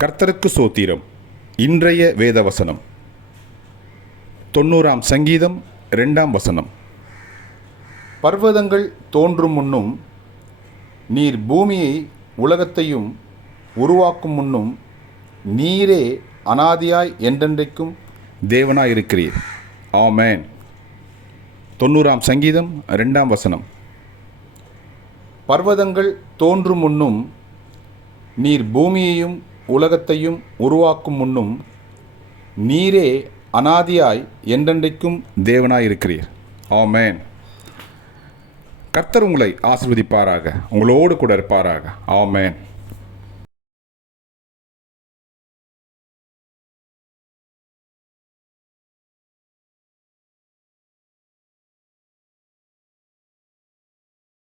கர்த்தருக்கு சோத்திரம். இன்றைய வேதவசனம். தொண்ணூறாம் சங்கீதம் ரெண்டாம் வசனம். பர்வதங்கள் தோன்றும் முன்னும் நீர் பூமியை உலகத்தையும் உருவாக்கும் முன்னும் நீரே அனாதியாய் என்றென்றைக்கும் தேவனாயிருக்கிறீர். ஆமேன். தொண்ணூறாம் சங்கீதம் ரெண்டாம் வசனம். பர்வதங்கள் தோன்றும் முன்னும் நீர் பூமியையும் உலகத்தையும் உருவாக்கும் முன்னும் நீரே அனாதியாய் என்றென்றைக்கும் தேவனாயிருக்கிறீர். ஆமேன். கர்த்தர் உங்களை ஆசிர்வதிப்பாராக. உங்களோடு கூட இருப்பாராக. ஆமேன்.